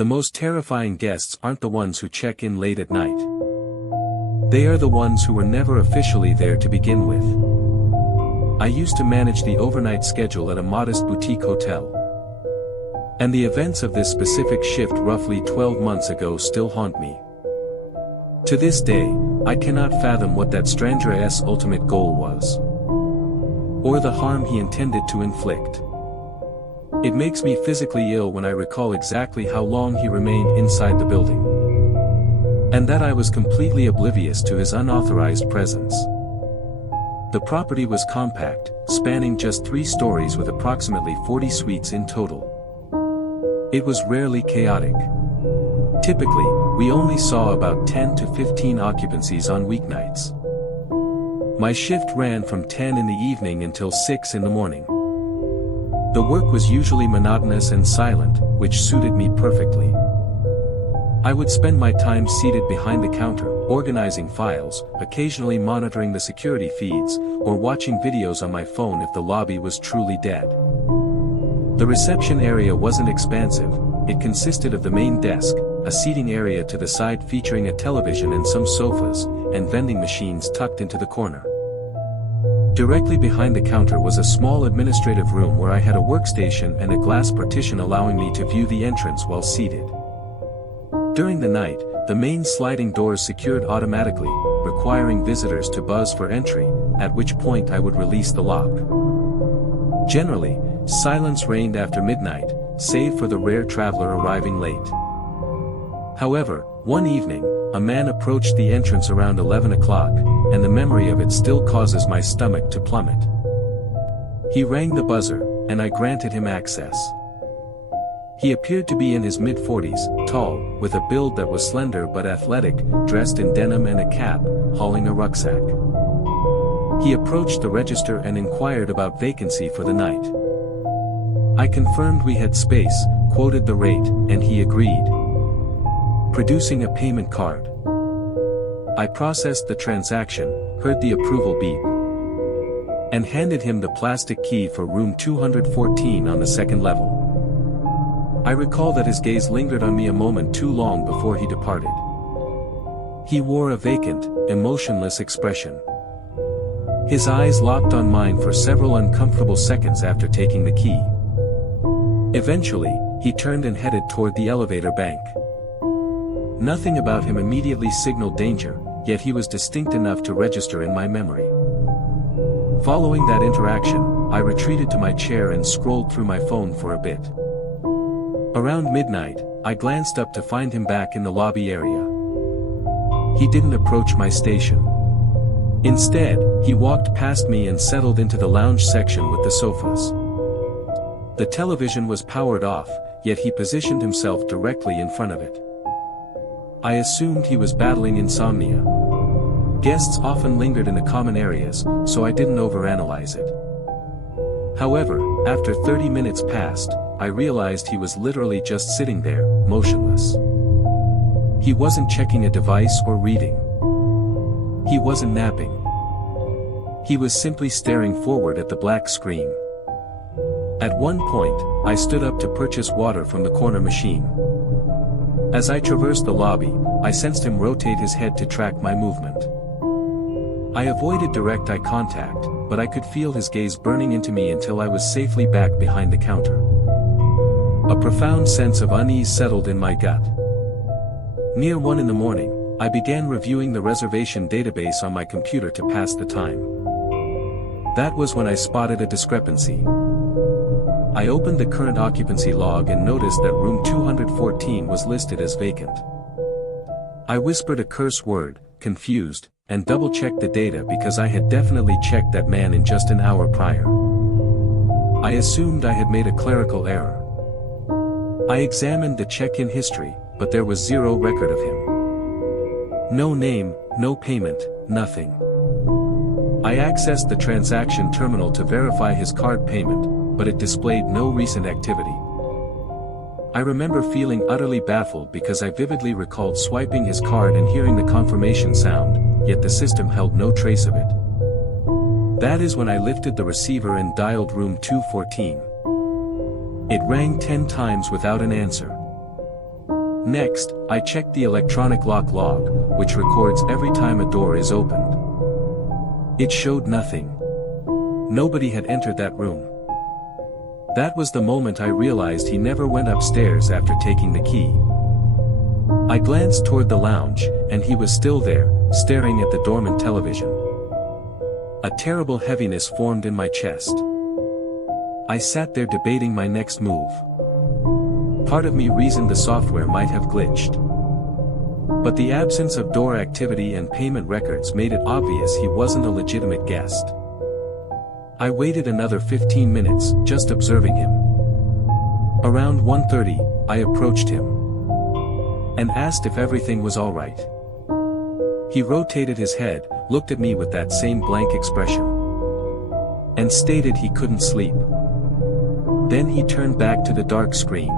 The most terrifying guests aren't the ones who check in late at night. They are the ones who were never officially there to begin with. I used to manage the overnight schedule at a modest boutique hotel. And the events of this specific shift roughly 12 months ago still haunt me. To this day, I cannot fathom what that stranger's ultimate goal was. Or the harm he intended to inflict. It makes me physically ill when I recall exactly how long he remained inside the building. And that I was completely oblivious to his unauthorized presence. The property was compact, spanning just 3 stories with approximately 40 suites in total. It was rarely chaotic. Typically, we only saw about 10 to 15 occupancies on weeknights. My shift ran from 10 in the evening until 6 in the morning. The work was usually monotonous and silent, which suited me perfectly. I would spend my time seated behind the counter, organizing files, occasionally monitoring the security feeds, or watching videos on my phone if the lobby was truly dead. The reception area wasn't expansive. It consisted of the main desk, a seating area to the side featuring a television and some sofas, and vending machines tucked into the corner. Directly behind the counter was a small administrative room where I had a workstation and a glass partition allowing me to view the entrance while seated. During the night, the main sliding doors secured automatically, requiring visitors to buzz for entry, at which point I would release the lock. Generally, silence reigned after midnight, save for the rare traveler arriving late. However, one evening, a man approached the entrance around 11 o'clock, and the memory of it still causes my stomach to plummet. He rang the buzzer, and I granted him access. He appeared to be in his mid-40s, tall, with a build that was slender but athletic, dressed in denim and a cap, hauling a rucksack. He approached the register and inquired about vacancy for the night. I confirmed we had space, quoted the rate, and he agreed. Producing a payment card. I processed the transaction, heard the approval beep, and handed him the plastic key for room 214 on the second level. I recall that his gaze lingered on me a moment too long before he departed. He wore a vacant, emotionless expression. His eyes locked on mine for several uncomfortable seconds after taking the key. Eventually, he turned and headed toward the elevator bank. Nothing about him immediately signaled danger, yet he was distinct enough to register in my memory. Following that interaction, I retreated to my chair and scrolled through my phone for a bit. Around midnight, I glanced up to find him back in the lobby area. He didn't approach my station. Instead, he walked past me and settled into the lounge section with the sofas. The television was powered off, yet he positioned himself directly in front of it. I assumed he was battling insomnia. Guests often lingered in the common areas, so I didn't overanalyze it. However, after 30 minutes passed, I realized he was literally just sitting there, motionless. He wasn't checking a device or reading. He wasn't napping. He was simply staring forward at the black screen. At one point, I stood up to purchase water from the corner machine. As I traversed the lobby, I sensed him rotate his head to track my movement. I avoided direct eye contact, but I could feel his gaze burning into me until I was safely back behind the counter. A profound sense of unease settled in my gut. Near 1 in the morning, I began reviewing the reservation database on my computer to pass the time. That was when I spotted a discrepancy. I opened the current occupancy log and noticed that room 214 was listed as vacant. I whispered a curse word, confused, and double-checked the data because I had definitely checked that man in just an hour prior. I assumed I had made a clerical error. I examined the check-in history, but there was zero record of him. No name, no payment, nothing. I accessed the transaction terminal to verify his card payment, but it displayed no recent activity. I remember feeling utterly baffled because I vividly recalled swiping his card and hearing the confirmation sound, yet the system held no trace of it. That is when I lifted the receiver and dialed room 214. It rang 10 times without an answer. Next, I checked the electronic lock log, which records every time a door is opened. It showed nothing. Nobody had entered that room. That was the moment I realized he never went upstairs after taking the key. I glanced toward the lounge, and he was still there, staring at the dormant television. A terrible heaviness formed in my chest. I sat there debating my next move. Part of me reasoned the software might have glitched. But the absence of door activity and payment records made it obvious he wasn't a legitimate guest. I waited another 15 minutes, just observing him. Around 1:30, I approached him and asked if everything was all right. He rotated his head, looked at me with that same blank expression, and stated he couldn't sleep. Then he turned back to the dark screen.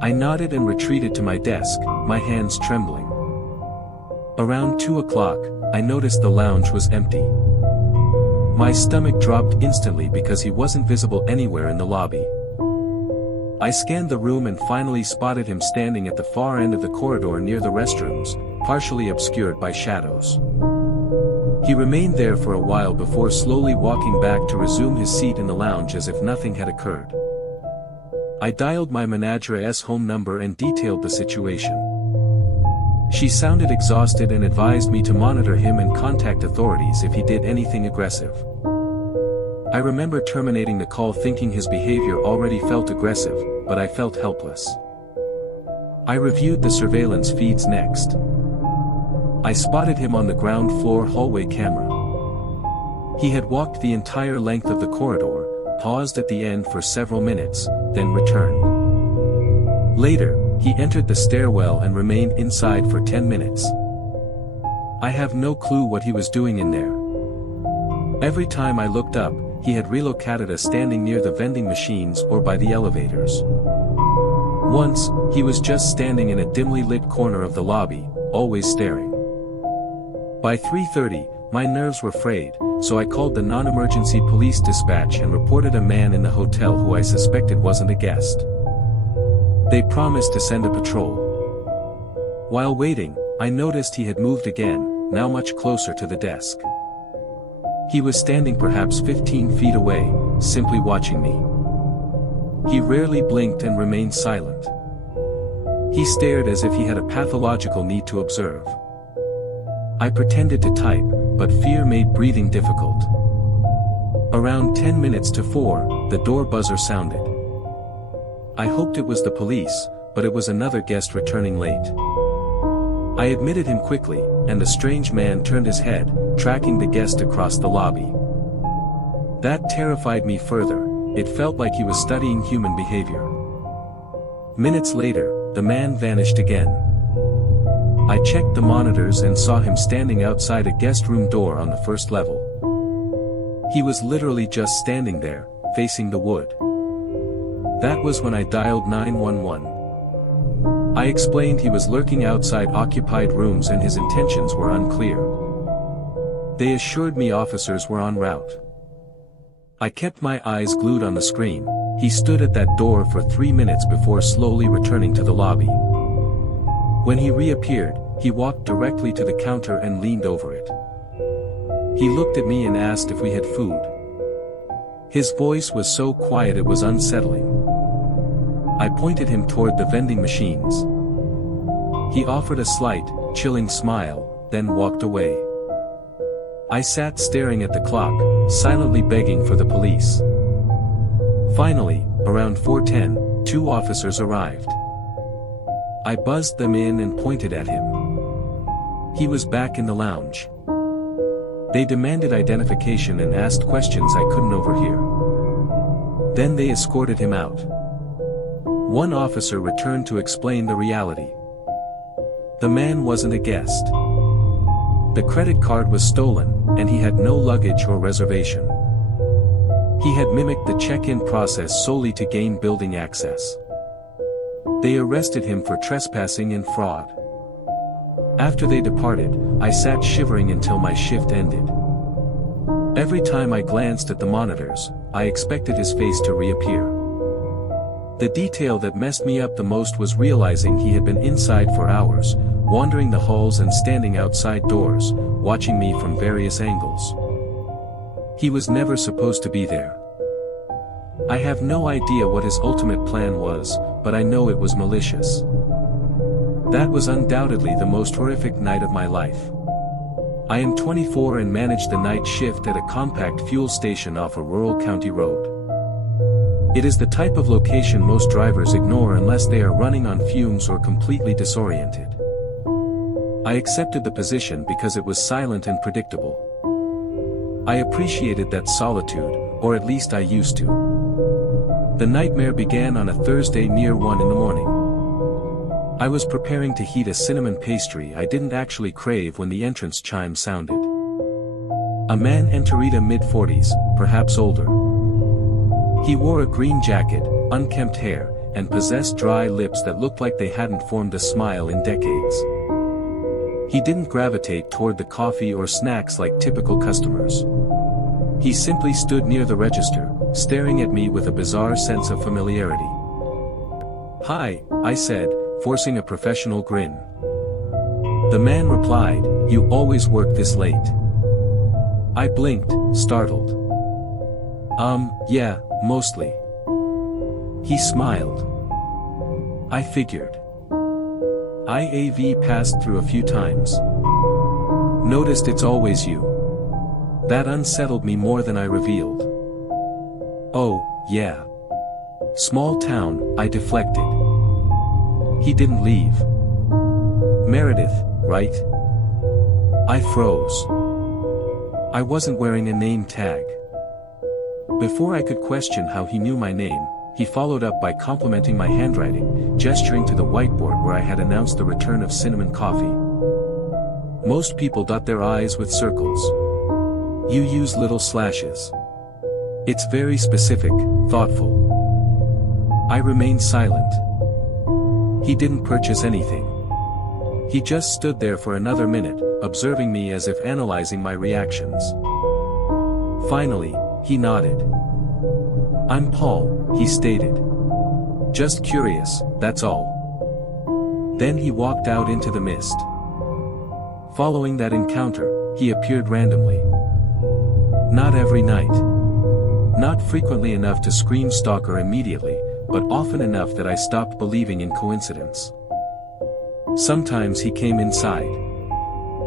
I nodded and retreated to my desk, my hands trembling. Around 2 o'clock, I noticed the lounge was empty. My stomach dropped instantly because he wasn't visible anywhere in the lobby. I scanned the room and finally spotted him standing at the far end of the corridor near the restrooms, partially obscured by shadows. He remained there for a while before slowly walking back to resume his seat in the lounge as if nothing had occurred. I dialed my manager's home number and detailed the situation. She sounded exhausted and advised me to monitor him and contact authorities if he did anything aggressive. I remember terminating the call thinking his behavior already felt aggressive, but I felt helpless. I reviewed the surveillance feeds next. I spotted him on the ground floor hallway camera. He had walked the entire length of the corridor, paused at the end for several minutes, then returned. Later, he entered the stairwell and remained inside for 10 minutes. I have no clue what he was doing in there. Every time I looked up, he had relocated us standing near the vending machines or by the elevators. Once, he was just standing in a dimly lit corner of the lobby, always staring. By 3:30, my nerves were frayed, so I called the non-emergency police dispatch and reported a man in the hotel who I suspected wasn't a guest. They promised to send a patrol. While waiting, I noticed he had moved again, now much closer to the desk. He was standing perhaps 15 feet away, simply watching me. He rarely blinked and remained silent. He stared as if he had a pathological need to observe. I pretended to type, but fear made breathing difficult. Around 10 minutes to 4, the door buzzer sounded. I hoped it was the police, but it was another guest returning late. I admitted him quickly, and the strange man turned his head, tracking the guest across the lobby. That terrified me further. It felt like he was studying human behavior. Minutes later, the man vanished again. I checked the monitors and saw him standing outside a guest room door on the first level. He was literally just standing there, facing the wood. That was when I dialed 911. I explained he was lurking outside occupied rooms and his intentions were unclear. They assured me officers were en route. I kept my eyes glued on the screen. He stood at that door for 3 minutes before slowly returning to the lobby. When he reappeared, he walked directly to the counter and leaned over it. He looked at me and asked if we had food. His voice was so quiet it was unsettling. I pointed him toward the vending machines. He offered a slight, chilling smile, then walked away. I sat staring at the clock, silently begging for the police. Finally, around 4:10, 2 officers arrived. I buzzed them in and pointed at him. He was back in the lounge. They demanded identification and asked questions I couldn't overhear. Then they escorted him out. One officer returned to explain the reality. The man wasn't a guest. The credit card was stolen, and he had no luggage or reservation. He had mimicked the check-in process solely to gain building access. They arrested him for trespassing and fraud. After they departed, I sat shivering until my shift ended. Every time I glanced at the monitors, I expected his face to reappear. The detail that messed me up the most was realizing he had been inside for hours, wandering the halls and standing outside doors, watching me from various angles. He was never supposed to be there. I have no idea what his ultimate plan was, but I know it was malicious. That was undoubtedly the most horrific night of my life. I am 24 and manage the night shift at a compact fuel station off a rural county road. It is the type of location most drivers ignore unless they are running on fumes or completely disoriented. I accepted the position because it was silent and predictable. I appreciated that solitude, or at least I used to. The nightmare began on a Thursday near 1 in the morning. I was preparing to heat a cinnamon pastry I didn't actually crave when the entrance chime sounded. A man entered mid-40s, perhaps older. He wore a green jacket, unkempt hair, and possessed dry lips that looked like they hadn't formed a smile in decades. He didn't gravitate toward the coffee or snacks like typical customers. He simply stood near the register, staring at me with a bizarre sense of familiarity. "Hi," I said, forcing a professional grin. The man replied, "You always work this late?" I blinked, startled. Yeah, mostly." He smiled. I figured. "I've passed through a few times. Noticed it's always you." That unsettled me more than I revealed. "Oh, yeah. Small town," I deflected. He didn't leave. "Meredith, right?" I froze. I wasn't wearing a name tag. Before I could question how he knew my name, he followed up by complimenting my handwriting, gesturing to the whiteboard where I had announced the return of cinnamon coffee. "Most people dot their I's with circles. You use little slashes. It's very specific, thoughtful." I remained silent. He didn't purchase anything. He just stood there for another minute, observing me as if analyzing my reactions. Finally, he nodded. "I'm Paul," he stated. "Just curious, that's all." Then he walked out into the mist. Following that encounter, he appeared randomly. Not every night. Not frequently enough to scream stalker immediately, but often enough that I stopped believing in coincidence. Sometimes he came inside.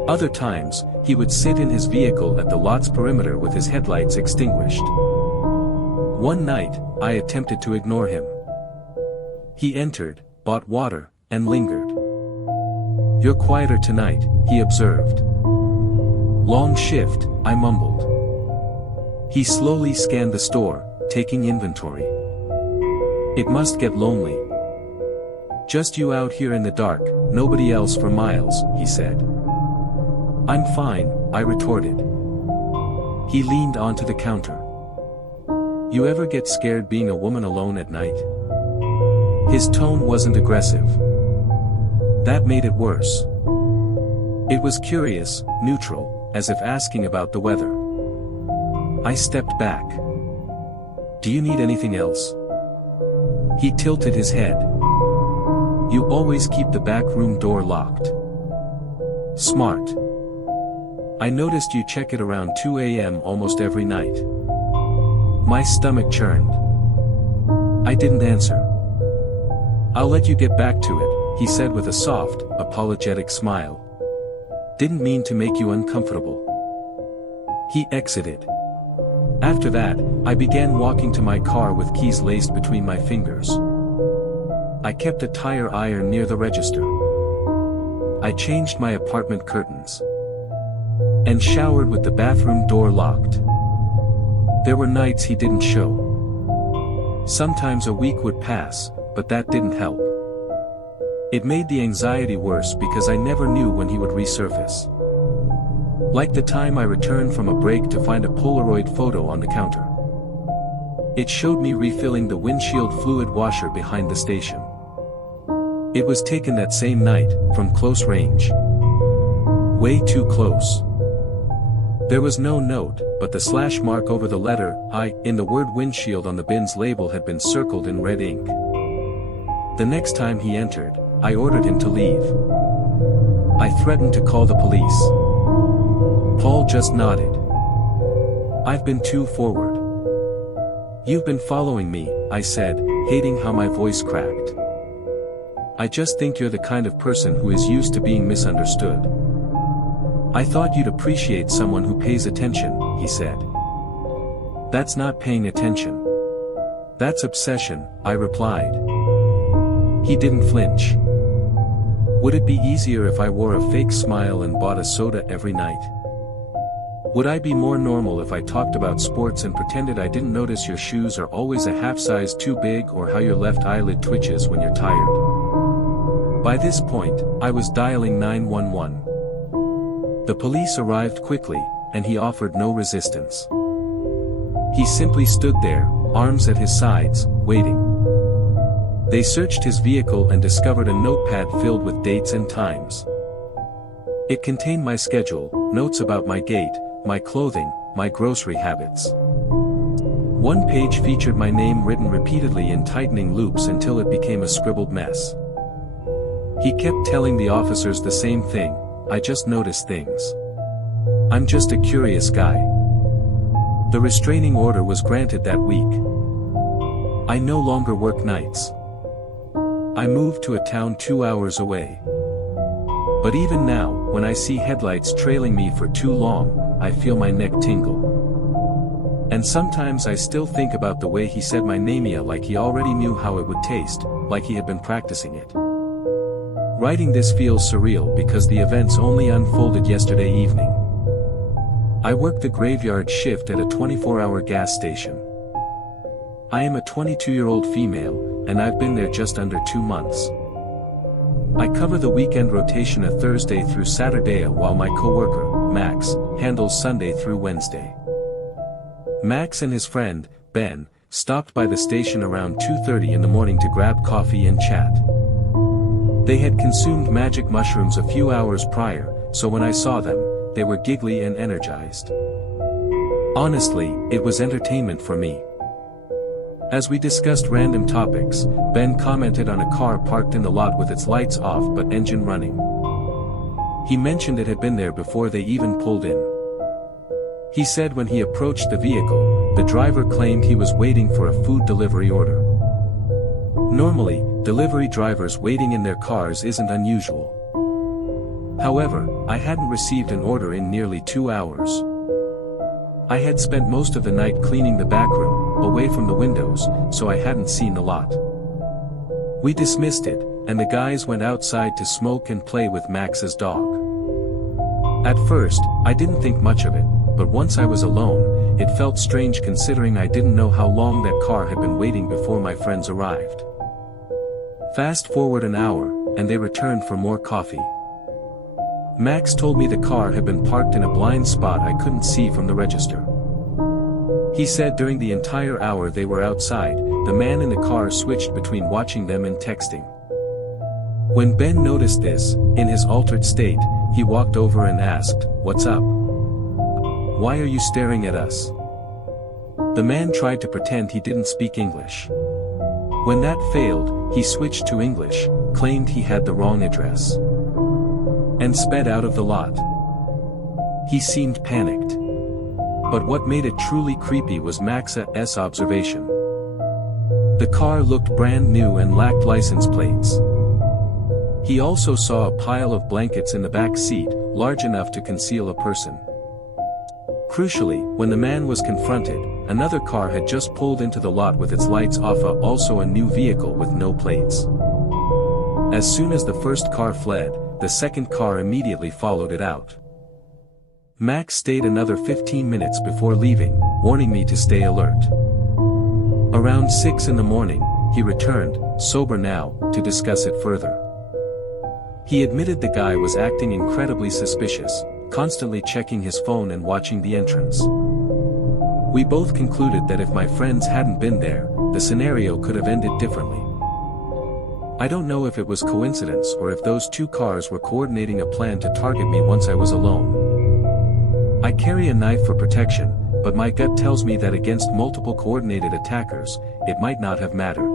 Other times, he would sit in his vehicle at the lot's perimeter with his headlights extinguished. One night, I attempted to ignore him. He entered, bought water, and lingered. "You're quieter tonight," he observed. "Long shift," I mumbled. He slowly scanned the store, taking inventory. "It must get lonely. Just you out here in the dark, nobody else for miles," he said. "I'm fine," I retorted. He leaned onto the counter. "You ever get scared being a woman alone at night?" His tone wasn't aggressive. That made it worse. It was curious, neutral, as if asking about the weather. I stepped back. "Do you need anything else?" He tilted his head. "You always keep the back room door locked." "Smart. I noticed you check it around 2 a.m. almost every night." My stomach churned. I didn't answer. "I'll let you get back to it," he said with a soft, apologetic smile. "Didn't mean to make you uncomfortable." He exited. After that, I began walking to my car with keys laced between my fingers. I kept a tire iron near the register. I changed my apartment curtains. And showered with the bathroom door locked. There were nights he didn't show. Sometimes a week would pass, but that didn't help. It made the anxiety worse because I never knew when he would resurface. Like the time I returned from a break to find a Polaroid photo on the counter. It showed me refilling the windshield fluid washer behind the station. It was taken that same night, from close range. Way too close. There was no note, but the slash mark over the letter I in the word windshield on the bin's label had been circled in red ink. The next time he entered, I ordered him to leave. I threatened to call the police. Paul just nodded. I've been too forward. You've been following me, I said, hating how my voice cracked. I just think you're the kind of person who is used to being misunderstood. I thought you'd appreciate someone who pays attention, he said. That's not paying attention. That's obsession, I replied. He didn't flinch. Would it be easier if I wore a fake smile and bought a soda every night? Would I be more normal if I talked about sports and pretended I didn't notice your shoes are always a half size too big or how your left eyelid twitches when you're tired? By this point, I was dialing 911. The police arrived quickly, and he offered no resistance. He simply stood there, arms at his sides, waiting. They searched his vehicle and discovered a notepad filled with dates and times. It contained my schedule, notes about my gait, my clothing, my grocery habits. One page featured my name written repeatedly in tightening loops until it became a scribbled mess. He kept telling the officers the same thing, I just notice things. I'm just a curious guy. The restraining order was granted that week. I no longer work nights. I moved to a town 2 hours away. But even now, when I see headlights trailing me for too long, I feel my neck tingle. And sometimes I still think about the way he said my name like he already knew how it would taste, like he had been practicing it. Writing this feels surreal because the events only unfolded yesterday evening. I work the graveyard shift at a 24-hour gas station. I am a 22-year-old female, and I've been there just under 2 months. I cover the weekend rotation of Thursday through Saturday while my coworker, Max, handles Sunday through Wednesday. Max and his friend, Ben, stopped by the station around 2:30 in the morning to grab coffee and chat. They had consumed magic mushrooms a few hours prior, so when I saw them, they were giggly and energized. Honestly, it was entertainment for me. As we discussed random topics, Ben commented on a car parked in the lot with its lights off but engine running. He mentioned it had been there before they even pulled in. He said when he approached the vehicle, the driver claimed he was waiting for a food delivery order. Normally, delivery drivers waiting in their cars isn't unusual. However, I hadn't received an order in nearly 2 hours. I had spent most of the night cleaning the back room, away from the windows, so I hadn't seen the lot. We dismissed it, and the guys went outside to smoke and play with Max's dog. At first, I didn't think much of it, but once I was alone, it felt strange considering I didn't know how long that car had been waiting before my friends arrived. Fast forward an hour, and they returned for more coffee. Max told me the car had been parked in a blind spot I couldn't see from the register. He said during the entire hour they were outside, the man in the car switched between watching them and texting. When Ben noticed this, in his altered state, he walked over and asked, "What's up? Why are you staring at us?" The man tried to pretend he didn't speak English. When that failed, he switched to English, claimed he had the wrong address, and sped out of the lot. He seemed panicked. But what made it truly creepy was Max's observation. The car looked brand new and lacked license plates. He also saw a pile of blankets in the back seat, large enough to conceal a person. Crucially, when the man was confronted, another car had just pulled into the lot with its lights off, also a new vehicle with no plates. As soon as the first car fled, the second car immediately followed it out. Max stayed another 15 minutes before leaving, warning me to stay alert. Around 6 in the morning, he returned, sober now, to discuss it further. He admitted the guy was acting incredibly suspicious, constantly checking his phone and watching the entrance. We both concluded that if my friends hadn't been there, the scenario could have ended differently. I don't know if it was coincidence or if those two cars were coordinating a plan to target me once I was alone. I carry a knife for protection, but my gut tells me that against multiple coordinated attackers, it might not have mattered.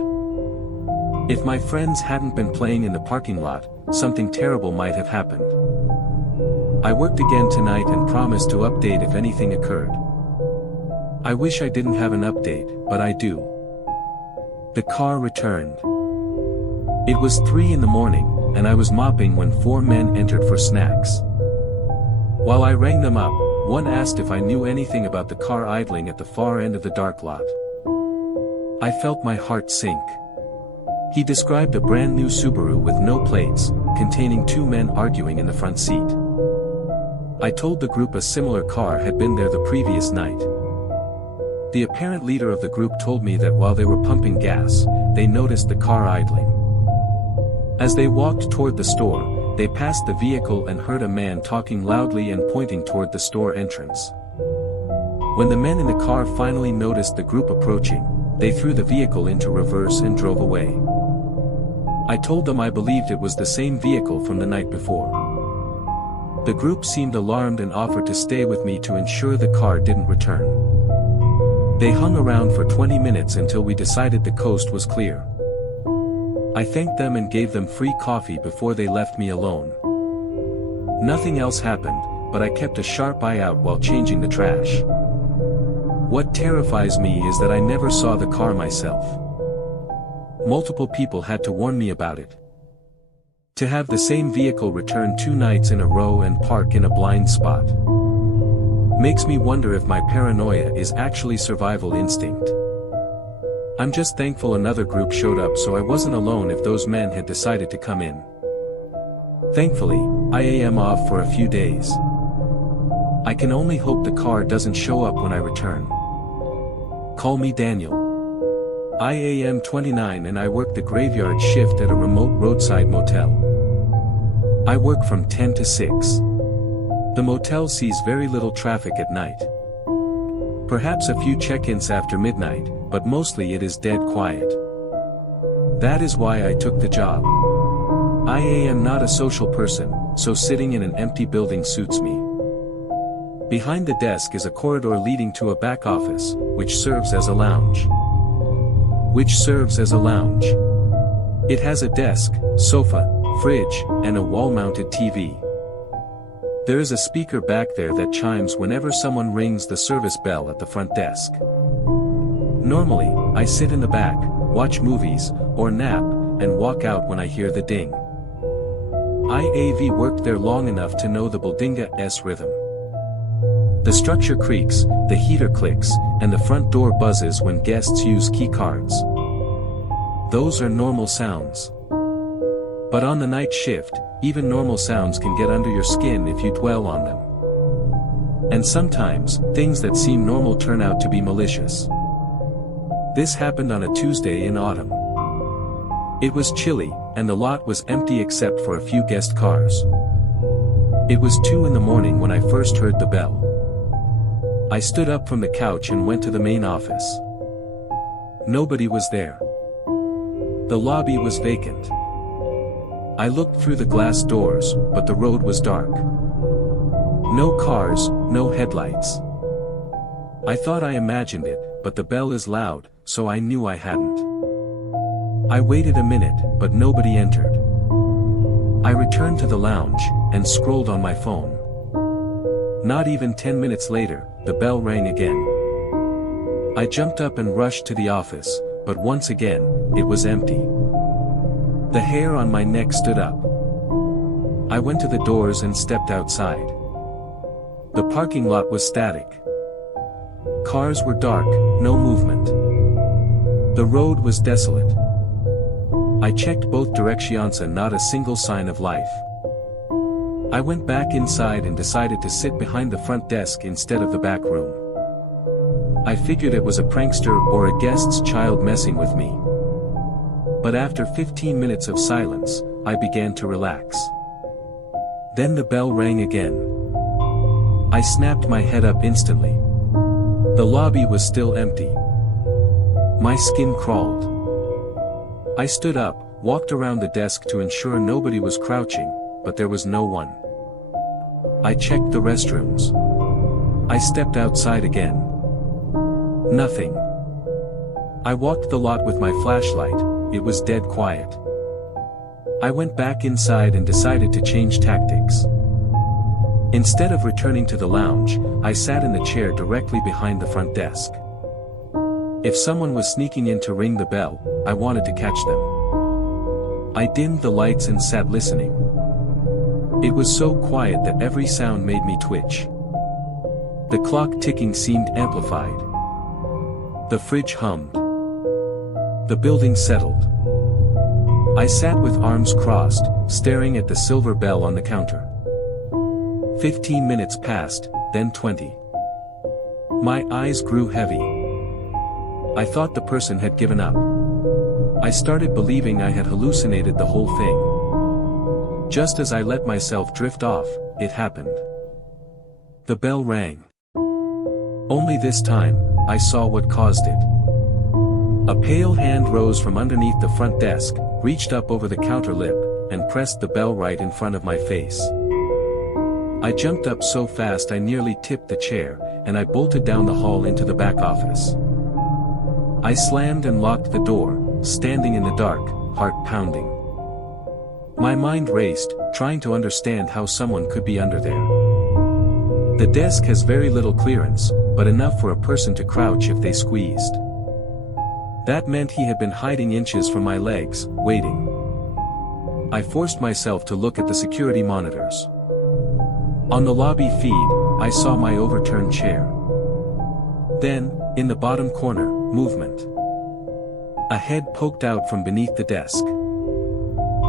If my friends hadn't been playing in the parking lot, something terrible might have happened. I worked again tonight and promised to update if anything occurred. I wish I didn't have an update, but I do. The car returned. It was 3 in the morning, and I was mopping when 4 men entered for snacks. While I rang them up, one asked if I knew anything about the car idling at the far end of the dark lot. I felt my heart sink. He described a brand new Subaru with no plates, containing 2 men arguing in the front seat. I told the group a similar car had been there the previous night. The apparent leader of the group told me that while they were pumping gas, they noticed the car idling. As they walked toward the store, they passed the vehicle and heard a man talking loudly and pointing toward the store entrance. When the men in the car finally noticed the group approaching, they threw the vehicle into reverse and drove away. I told them I believed it was the same vehicle from the night before. The group seemed alarmed and offered to stay with me to ensure the car didn't return. They hung around for 20 minutes until we decided the coast was clear. I thanked them and gave them free coffee before they left me alone. Nothing else happened, but I kept a sharp eye out while changing the trash. What terrifies me is that I never saw the car myself. Multiple people had to warn me about it. To have the same vehicle return 2 nights in a row and park in a blind spot makes me wonder if my paranoia is actually survival instinct. I'm just thankful another group showed up so I wasn't alone if those men had decided to come in. Thankfully, I am off for a few days. I can only hope the car doesn't show up when I return. Call me Daniel. I am 29 and I work the graveyard shift at a remote roadside motel. I work from 10 to 6. The motel sees very little traffic at night. Perhaps a few check-ins after midnight, but mostly it is dead quiet. That is why I took the job. I am not a social person, so sitting in an empty building suits me. Behind the desk is a corridor leading to a back office, which serves as a lounge. It has a desk, sofa, fridge, and a wall-mounted TV. There is a speaker back there that chimes whenever someone rings the service bell at the front desk. Normally, I sit in the back, watch movies, or nap, and walk out when I hear the ding. I worked there long enough to know the Buldinga-S rhythm. The structure creaks, the heater clicks, and the front door buzzes when guests use key cards. Those are normal sounds. But on the night shift, even normal sounds can get under your skin if you dwell on them. And sometimes, things that seem normal turn out to be malicious. This happened on a Tuesday in autumn. It was chilly, and the lot was empty except for a few guest cars. It was 2 in the morning when I first heard the bell. I stood up from the couch and went to the main office. Nobody was there. The lobby was vacant. I looked through the glass doors, but the road was dark. No cars, no headlights. I thought I imagined it, but the bell is loud, so I knew I hadn't. I waited a minute, but nobody entered. I returned to the lounge, and scrolled on my phone. Not even 10 minutes later, the bell rang again. I jumped up and rushed to the office, but once again, it was empty. The hair on my neck stood up. I went to the doors and stepped outside. The parking lot was static. Cars were dark, no movement. The road was desolate. I checked both directions and not a single sign of life. I went back inside and decided to sit behind the front desk instead of the back room. I figured it was a prankster or a guest's child messing with me. But after 15 minutes of silence, I began to relax. Then the bell rang again. I snapped my head up instantly. The lobby was still empty. My skin crawled. I stood up, walked around the desk to ensure nobody was crouching, but there was no one. I checked the restrooms. I stepped outside again. Nothing. I walked the lot with my flashlight, it was dead quiet. I went back inside and decided to change tactics. Instead of returning to the lounge, I sat in the chair directly behind the front desk. If someone was sneaking in to ring the bell, I wanted to catch them. I dimmed the lights and sat listening. It was so quiet that every sound made me twitch. The clock ticking seemed amplified. The fridge hummed. The building settled. I sat with arms crossed, staring at the silver bell on the counter. 15 minutes passed, then 20. My eyes grew heavy. I thought the person had given up. I started believing I had hallucinated the whole thing. Just as I let myself drift off, it happened. The bell rang. Only this time, I saw what caused it. A pale hand rose from underneath the front desk, reached up over the counter lip, and pressed the bell right in front of my face. I jumped up so fast I nearly tipped the chair, and I bolted down the hall into the back office. I slammed and locked the door, standing in the dark, heart pounding. My mind raced, trying to understand how someone could be under there. The desk has very little clearance, but enough for a person to crouch if they squeezed. That meant he had been hiding inches from my legs, waiting. I forced myself to look at the security monitors. On the lobby feed, I saw my overturned chair. Then, in the bottom corner, movement. A head poked out from beneath the desk.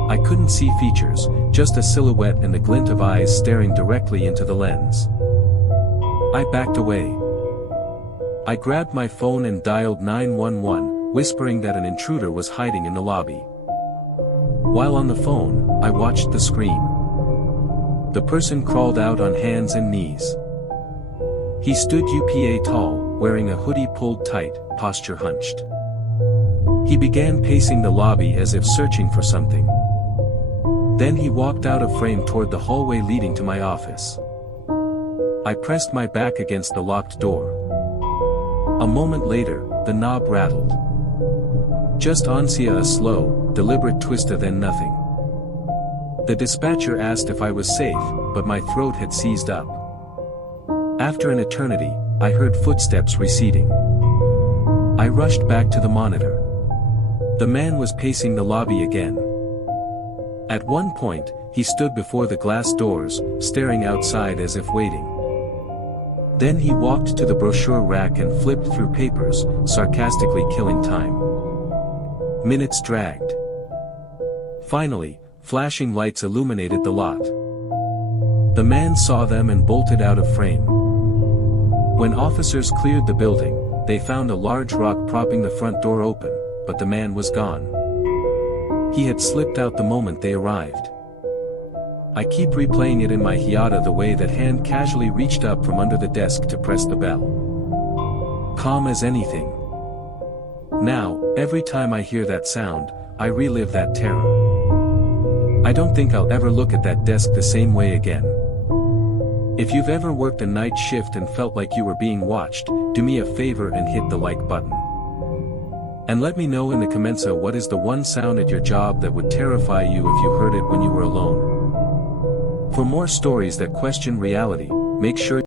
I couldn't see features, just a silhouette and the glint of eyes staring directly into the lens. I backed away. I grabbed my phone and dialed 911, whispering that an intruder was hiding in the lobby. While on the phone, I watched the screen. The person crawled out on hands and knees. He stood UPA tall, wearing a hoodie pulled tight, posture hunched. He began pacing the lobby as if searching for something. Then he walked out of frame toward the hallway leading to my office. I pressed my back against the locked door. A moment later, the knob rattled. Just onsia a slow, deliberate twister, then nothing. The dispatcher asked if I was safe, but my throat had seized up. After an eternity, I heard footsteps receding. I rushed back to the monitor. The man was pacing the lobby again. At one point, he stood before the glass doors, staring outside as if waiting. Then he walked to the brochure rack and flipped through papers, sarcastically killing time. Minutes dragged. Finally, flashing lights illuminated the lot. The man saw them and bolted out of frame. When officers cleared the building, they found a large rock propping the front door open, but the man was gone. He had slipped out the moment they arrived. I keep replaying it in my hiata, the way that hand casually reached up from under the desk to press the bell. Calm as anything. Now, every time I hear that sound, I relive that terror. I don't think I'll ever look at that desk the same way again. If you've ever worked a night shift and felt like you were being watched, do me a favor and hit the like button. And let me know in the comments what is the one sound at your job that would terrify you if you heard it when you were alone. For more stories that question reality, make sure